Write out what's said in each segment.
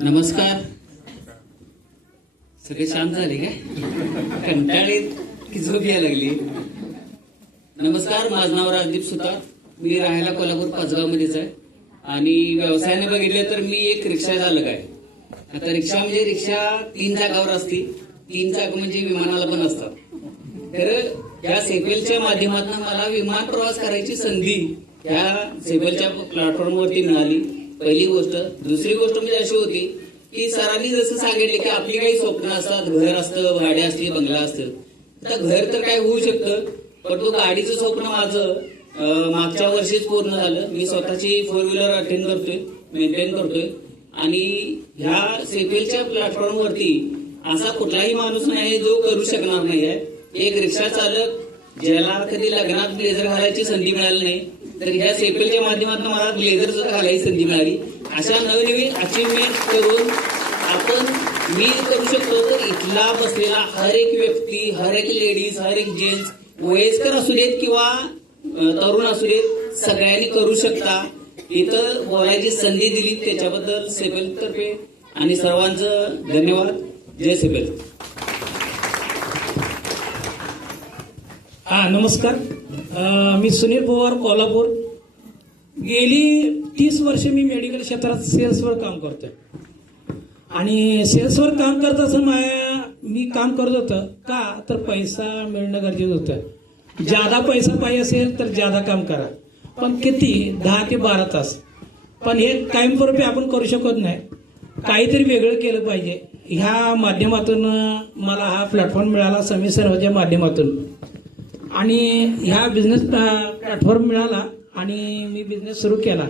नमस्कार. सगळे शांत झाले काय? कंटाळीत की झोप यायला लागली. नमस्कार माझं नाव राजदीप सुतार. मी राहायला कोल्हापूर पाचगाव मध्येच आहे. आणि व्यवसायाने बघितलं तर मी एक रिक्षा चालक आहे. आता रिक्षा म्हणजे रिक्षा तीन चाकावर असती. तीन चाक म्हणजे विमानाला पण असतात. तर या सेपेलच्या माध्यमातून मला विमान प्रवास करायची संधी या सेपेलच्या प्लॅटफॉर्मवरती मिळाली. पहिली गोष्ट दुसरी गोष्ट म्हणजे अशी होती की सरांनी जसं सांगितले की आपली काही स्वप्न असतात घर असतं भाडे असते बंगला असतं आता घर तर काय होऊ शकतं पण तो गाडीचं स्वप्न माझं मागच्या वर्षीच पूर्ण झालं. मी स्वतःची फोर व्हीलर अटेंड करतोय मेंटेन करतोय. आणि ह्या सेफेलच्या प्लॅटफॉर्मवरती असा कुठलाही माणूस नाही जो करू शकणार नाही आहे एक रिक्षा चालक ज्याला कधी लग्नात ब्लेझर घालायची संधी मिळाली नाही तर ह्या सेपेलच्या माध्यमातून मला ब्लेझर सुद्धा घालायची संधी मिळाली अशा नवनवीन अचिव्हमेंट करून आपण मी करू शकतो. तर इथला बसलेला हर एक व्यक्ती हर एक लेडीज हर एक जेंट्स वयस्कर असू देत किंवा तरुण असू देत सगळ्यांनी करू शकता. इथं बोलायची संधी दिली त्याच्याबद्दल सेबेल तर्फे आणि सर्वांचं धन्यवाद. जय सेबेल हा नमस्कार. मी सुनील पवार कोल्हापूर. गेली तीस वर्षे मी मेडिकल क्षेत्रात सेल्सवर काम करतोय. आणि सेल्सवर काम करत असं माया मी काम करत होतं. का? तर पैसा मिळणं गरजेचं होतं. ज्यादा पैसा पाहिजे असेल तर ज्यादा काम करा. पण किती? दहा ते बारा तास. पण हे कायमस्वरूपी आपण करू शकत नाही. काहीतरी वेगळं केलं पाहिजे. ह्या माध्यमातून मला हा प्लॅटफॉर्म मिळाला समी सर्वच्या माध्यमातून. आणि ह्या बिझनेस प्लॅटफॉर्म मिळाला आणि मी बिझनेस सुरू केला.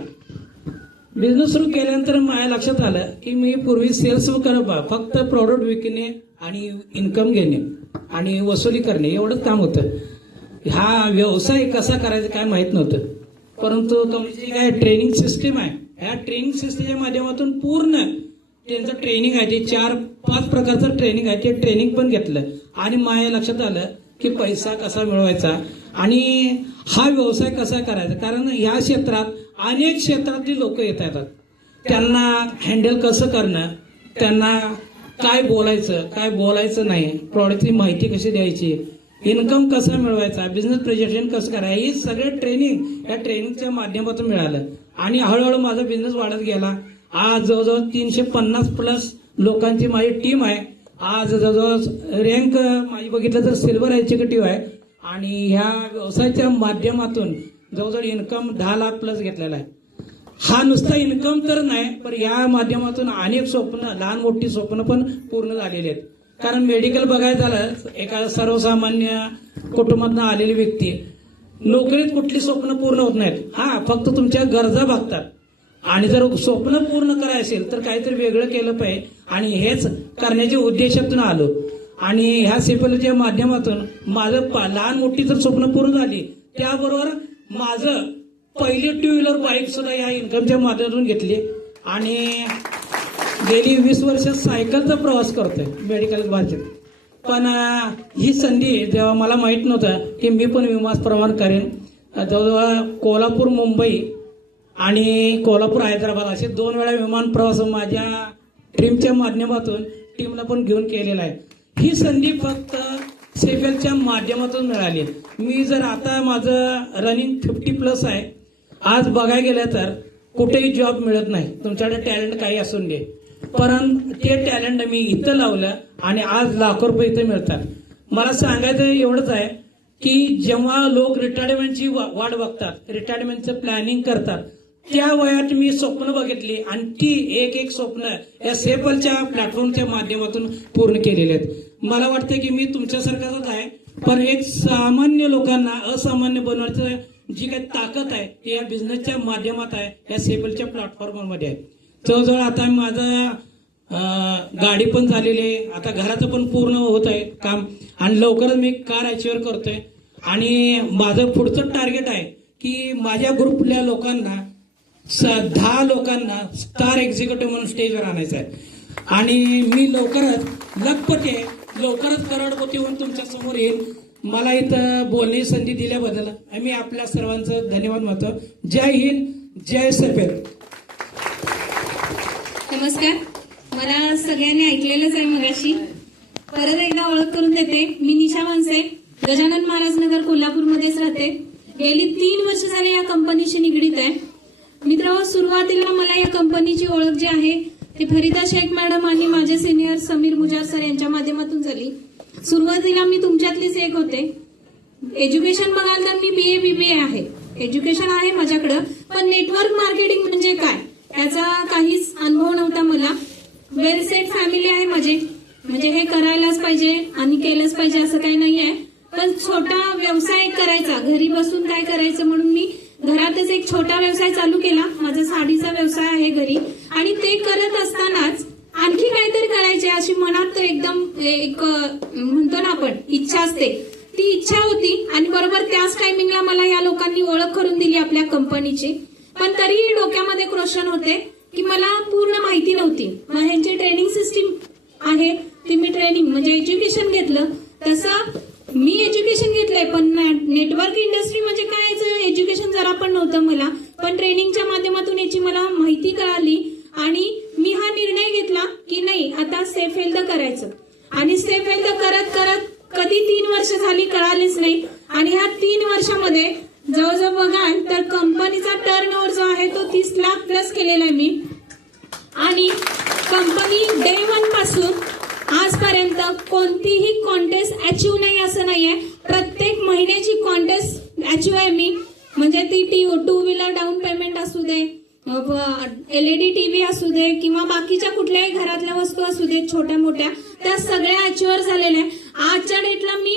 बिझनेस सुरू केल्यानंतर माझ्या लक्षात आलं की मी पूर्वी सेल्स करत फक्त प्रॉडक्ट विकणे आणि इन्कम घेणे आणि वसुली करणे एवढंच काम होतं. हा व्यवसाय कसा करायचा काय माहीत नव्हतं. परंतु कंपनीची काय ट्रेनिंग सिस्टीम आहे ह्या ट्रेनिंग सिस्टीमच्या माध्यमातून पूर्ण त्यांचं ट्रेनिंग आहे. ते चार पाच प्रकारचं ट्रेनिंग आहे. ते ट्रेनिंग पण घेतलं. आणि माझ्या लक्षात आलं की पैसा कसा मिळवायचा आणि हा व्यवसाय कसा करायचा? कारण या क्षेत्रात अनेक क्षेत्रातली लोक येत येतात त्यांना हँडल कसं करणं? त्यांना काय बोलायचं? काय बोलायचं नाही? प्रॉडक्टची माहिती कशी द्यायची? इन्कम कसा मिळवायचा? बिझनेस प्रेझेंटेशन कसं करायचं? हे सगळे ट्रेनिंग या ट्रेनिंगच्या माध्यमातून मिळालं. आणि हळूहळू माझा बिझनेस वाढत गेला. आज जवळजवळ तीनशे पन्नास प्लस लोकांची माझी टीम आहे. आज जवळजवळ रँक माझी बघितलं तर सिल्वर एक्झिक्युटिव्ह आहे. आणि ह्या व्यवसायाच्या माध्यमातून जवळजवळ इन्कम दहा लाख प्लस घेतलेला आहे. हा नुसता इन्कम तर नाही पण या माध्यमातून अनेक स्वप्न लहान मोठी स्वप्न पण पूर्ण झालेली आहेत. कारण मेडिकल बघायचं झालं एका सर्वसामान्य कुटुंबातून आलेली व्यक्ती नोकरीत कुठली स्वप्न पूर्ण होत नाहीत. हा फक्त तुमच्या गरजा भागतात. आणि जर स्वप्न पूर्ण करायचं असेल तर काहीतरी वेगळं केलं पाहिजे. आणि हेच करण्याच्या उद्देशातून आलो. आणि ह्या सेपलच्या माध्यमातून माझं पा- लहान मोठी जर स्वप्न पूर्ण झाली त्याबरोबर माझं पहिली टू व्हीलर बाईक सुद्धा या इन्कमच्या माध्यमातून घेतली. आणि गेली वीस वर्ष सायकलचा प्रवास करतोय मेडिकल भाषेत पण ही संधी जेव्हा मला माहीत नव्हतं की मी पण विमास प्रमाण करेन. जवळजवळ कोल्हापूर मुंबई आणि कोल्हापूर हैदराबाद असे दोन वेळा विमान प्रवास माझ्या टीमच्या माध्यमातून टीमला पण घेऊन केलेला आहे. ही संधी फक्त सेफेलच्या माध्यमातून मिळाली मी जर आता माझं रनिंग फिफ्टी प्लस आहे आज बघायला गेलं तर कुठेही जॉब मिळत नाही. तुमच्याकडे टॅलेंट काही असून दे. परंतु ते टॅलेंट मी इथं लावलं आणि आज लाखो रुपये इथं मिळतात. मला सांगायचं एवढंच आहे की जेव्हा लोक रिटायरमेंटची वा- वाट बघतात रिटायरमेंटचं प्लॅनिंग करतात त्या वयात मी स्वप्न बघितली आणि ती एक एक स्वप्न या सेपलच्या प्लॅटफॉर्मच्या माध्यमातून पूर्ण केलेले आहेत. मला वाटतं की मी तुमच्यासारखाच आहे पण एक सामान्य लोकांना असामान्य बनवायचं जी काही ताकद आहे ती या बिझनेसच्या माध्यमात आहे या सेपलच्या प्लॅटफॉर्ममध्ये आहे. जवळजवळ आता माझं गाडी पण झालेली आहे. आता घराचं पण पूर्ण होत आहे काम. आणि लवकरच मी कार अचिव्ह करतोय. आणि माझं पुढचं टार्गेट आहे की माझ्या ग्रुपल्या लोकांना दहा लोकांना स्टार एक्झिक्युटिव्ह म्हणून स्टेजवर आणायचं आहे. आणि मी लवकरच लखपते लवकरच करोडपती होऊन तुमच्यासमोर येईल मला इथं बोलण्याची संधी दिल्याबद्दल मी आपल्या सर्वांचं धन्यवाद मानतो. जय हिंद जय सफेद. नमस्कार. मला सगळ्यांनी ऐकलेलंच आहे मगाशी. परत एकदा ओळख करून देते. मी निशा मनसे गजानन महाराज नगर कोल्हापूरमध्येच राहते. गेली तीन वर्ष झाले या कंपनीशी निगडीत आहे. मित्र सुरुवातीला मला या कंपनीची ओळख जी आहे ती फरिदा शेख मॅडम आणि माझे सिनियर समीर मुजार सर यांच्या माध्यमातून झाली. सुरुवातीला मी तुमच्यातलीच एक होते. एज्युकेशन बघाल तर मी बी ए बीबीए आहे. एज्युकेशन आहे माझ्याकडं पण नेटवर्क मार्केटिंग म्हणजे काय? याचा काहीच अनुभव नव्हता मला. वेल सेट फॅमिली आहे माझी. म्हणजे हे करायलाच पाहिजे आणि केलंच पाहिजे असं काही नाही आहे पण छोटा व्यवसाय करायचा घरी बसून काय करायचं म्हणून मी घरातच एक छोटा व्यवसाय चालू केला. माझा साडीचा व्यवसाय आहे घरी. आणि ते करत असतानाच आणखी काहीतरी करायचे अशी मनात एकदम एक म्हणतो ना आपण इच्छा असते. ती इच्छा होती आणि बरोबर त्याच टायमिंगला मला या लोकांनी ओळख करून दिली आपल्या कंपनीची पण तरीही डोक्यामध्ये क्वेश्चन होते की मला पूर्ण माहिती नव्हती मग ह्यांची ट्रेनिंग सिस्टीम आहे ती मी ट्रेनिंग म्हणजे एज्युकेशन घेतलं तसं मी एज्युकेशन घेतलंय पण नेटवर्क इंडस्ट्री म्हणजे काय याचं एज्युकेशन जरा पण नव्हतं मला पण ट्रेनिंगच्या माध्यमातून याची मला माहिती कळाली आणि मी हा निर्णय घेतला की नाही आता सेफ हेल्थ करायचं. आणि सेफ हेल्थ करत करत कधी तीन वर्ष झाली कळालीच नाही. आणि ह्या तीन वर्षामध्ये जवळजवळ बघाल तर कंपनीचा टर्न ओव्हर जो आहे तो तीस लाख प्लस केलेला आहे मी. आणि कंपनी डे वनपासून आजपर्यंत कोणतीही कॉन्टेस्ट अचीव नाही असं नाहीये. प्रत्येक महिन्याची कॉन्टेस्ट अचीव आहे मी. म्हणजे ती टी टू व्हीलर डाऊन पेमेंट असू दे एलईडी टीव्ही असू दे किंवा बाकीच्या कुठल्याही घरातल्या वस्तू असू दे छोट्या मोठ्या त्या सगळ्या अचिव्हर झालेल्या आहे आजच्या डेटला मी